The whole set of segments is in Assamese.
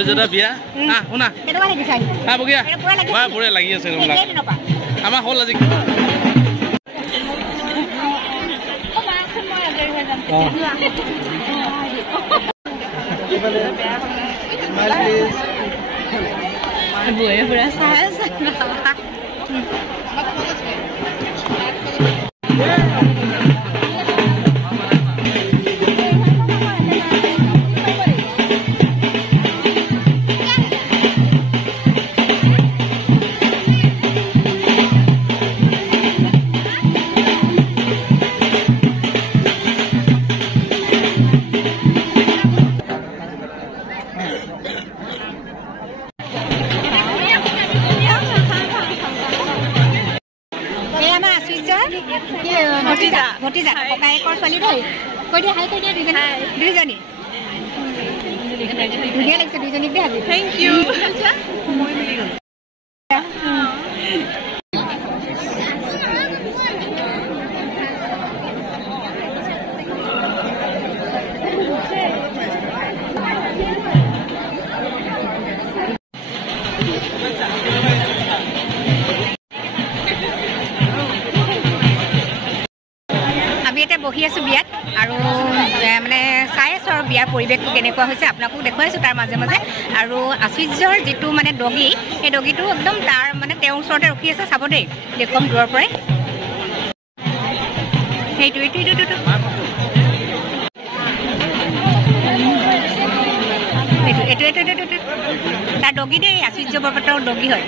আশ্চৰ্যতা বিয়া শুনা বগীয়া বঢ়িয়া লাগি আছে আমাৰ হ'ল আজি ভতিজা ককায়েকৰ ছোৱালী দেই কৈ দিয়া হাই কৈ দিয়া দুইজনী ধুনীয়া লাগিছে দুইজনীক দেই আজি থেংক ইউ বহি আছো বিয়াত আৰু মানে চাই আছো আৰু বিয়াৰ পৰিৱেশটো কেনেকুৱা হৈছে আপোনাকো দেখুৱাইছো তাৰ মাজে মাজে আৰু আশ্চৰ্যৰ যিটো মানে ডগী সেই ডগীটো একদম তাৰ মানে তেওঁৰ ওচৰতে ৰখি আছে চাব দেই দেখুৱাম দূৰৰ পৰাই সেইটো তাৰ ডগী দেই আশ্চৰ্য বৰপাত্ৰৰ ডগী হয়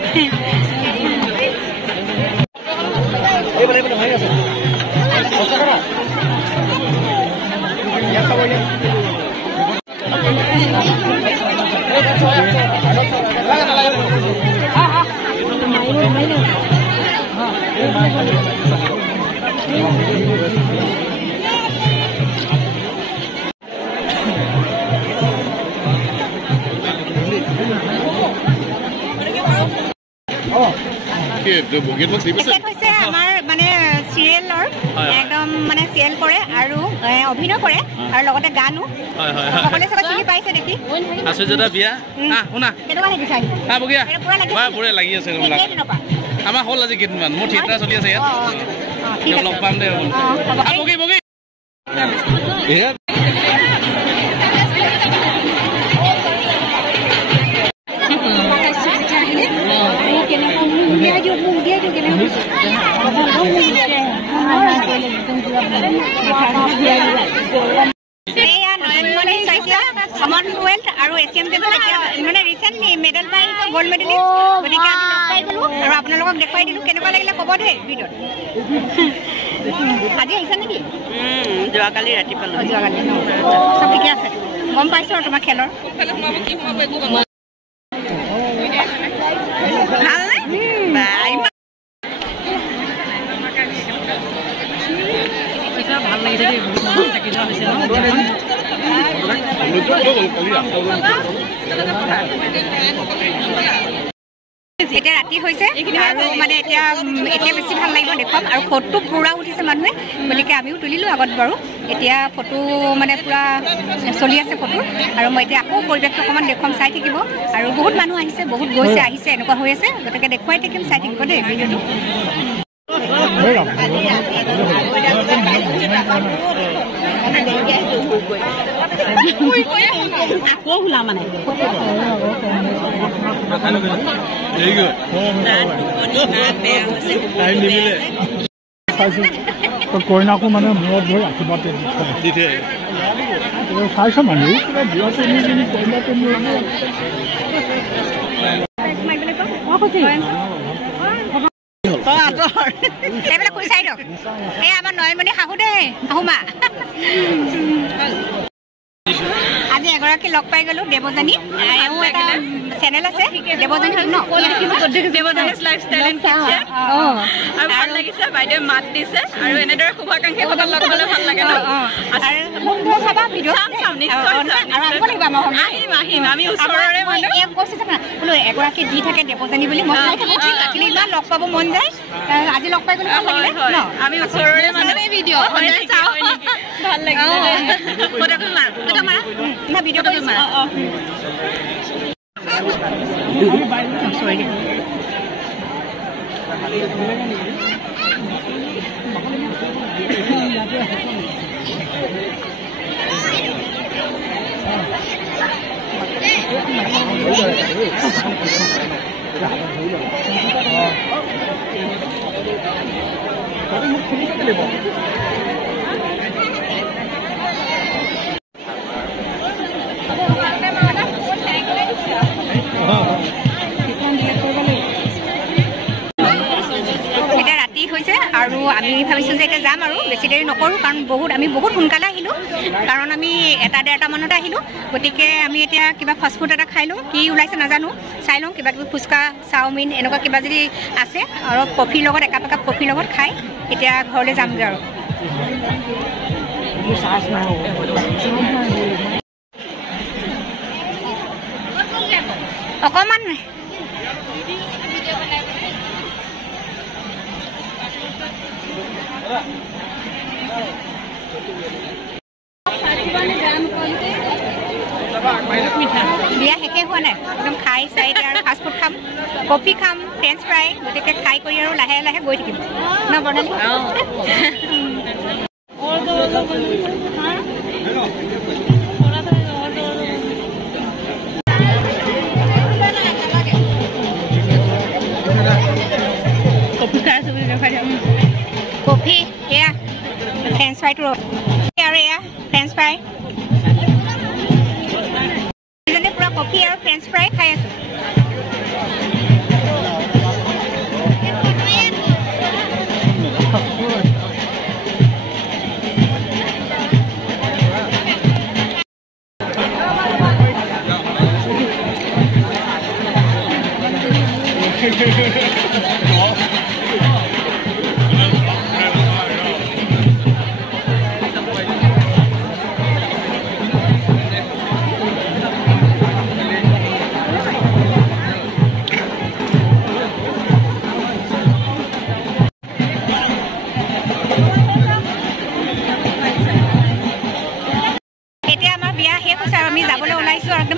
আমাৰ মানে চিৰিয়েলৰ একদম মানে চিৰিয়েল কৰে আৰু অভিনয় কৰে আৰু লগতে গানো সকলোৱে চাগে চিনি পাইছে দেখি আশ্চৰ্যতা বিয়া শুনা বগীয়া বঢ়িয়া লাগি আছে আমাৰ হ'ল আজি কেইদিনমান মোৰ থিয়েটাৰ চলি আছে ইয়াত লগ পাম দে বগী বগী আৰু এছিয়ান গেমছত মানে ৰিচেণ্টলি মেডেল পাই গ'ল্ড মেডেলিষ্ট গতিকে আমি লগ পাই গ'লো আৰু আপোনালোকক দেখুৱাই দিলোঁ কেনেকুৱা লাগিলে ক'ব দেই ভিডিঅ'ত আজি আহিছে নেকি যোৱাকালি ৰাতিপুৱা যোৱাকালি চব ঠিকে আছে গম পাইছোঁ আৰু তোমাৰ খেলৰ ভাল লাগিছে দেই বহুত থাকি যোৱা হৈছে এতিয়া ৰাতি হৈছে আৰু মানে এতিয়া বেছি ভাল লাগিব দেখুৱাম আৰু ফটো পুৰা উঠিছে মানুহে গতিকে আমিও তুলিলোঁ আগত বাৰু এতিয়া ফটো মানে পুৰা চলি আছে ফটো আৰু মই এতিয়া আকৌ পৰিৱেশটো অকণমান দেখুৱাম চাই থাকিব আৰু বহুত মানুহ আহিছে বহুত গৈছে আহিছে এনেকুৱা হৈ আছে গতিকে দেখুৱাই থাকিম চাই থাকিব দেই ভিডিঅ'টো আকৌ হোলা মানে কইনাকো মানে মূৰত ধৰি আশীৰ্বাদ দি থৈ চাইছ মানে এইবিলাক কৈ চাই দিয়ক এই আমাৰ নয়নমণি শাহু দেই শাহুমা আজি এগৰাকী লগ পাই গ'লো দেৱযানী এওঁ এটা চেনেল আছে দেৱযানী ন দেৱযানীজ লাইফষ্টাইল এণ্ড কিটচেন আৰু ভাল লাগিছে বাইদেউ মাত দিছে আৰু এনেদৰে শুভাকাংক্ষীসকল লগ পালে ভাল লাগে ন আহিম আমি ওচৰৰে বোলো এগৰাকী দি থাকে দেৱযানী বুলি মই ইমান লগ পাব মন যায় আজি লগ পাই গ'লে আমি ওচৰৰে মানে ভিডিঅ' ভাল লাগিছে ভিডিঅ' আৰু আমি ভাবিছোঁ যে এতিয়া যাম আৰু বেছি দেৰি নকৰোঁ কাৰণ আমি বহুত সোনকালে আহিলোঁ কাৰণ আমি 1-1:30 মানতে আহিলোঁ গতিকে আমি এতিয়া কিবা ফাষ্টফুড এটা খাই লওঁ কি ওলাইছে নাজানো চাই লওঁ কিবা কিবি ফুচকা চাওমিন এনেকুৱা কিবা যদি আছে আৰু কফিৰ লগত একাপ কফিৰ লগত খাই এতিয়া ঘৰলৈ যামগৈ আৰু অকণমান বিয়া শেষে হোৱা নাই একদম খাই চাই আৰু ফাষ্টফুড খাম কফি খাম ফ্ৰেঞ্চ ফ্ৰাই গতিকে খাই কৰি আৰু লাহে লাহে গৈ থাকিম ন বৰ্ণালী কফি এয়া ফ্ৰেঞ্চ ফ্ৰাইটো আৰু এয়া ফ্ৰেঞ্চ ফ্ৰাই পুৰা কফি আৰু ফ্ৰেঞ্চ ফ্ৰাই খাই আছো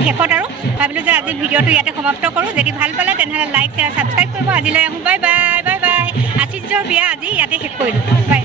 শেষত আৰু ভাবিলোঁ যে আজি ভিডিঅ'টো ইয়াতে সমাপ্ত কৰোঁ যদি ভাল পালে তেনেহ'লে লাইক শ্বেয়াৰ ছাবস্ক্ৰাইব কৰিব আজিলৈ আহোঁ বাই বাই বাই বাই আশীষৰ বিয়া আজি ইয়াতে শেষ কৰিলোঁ বাই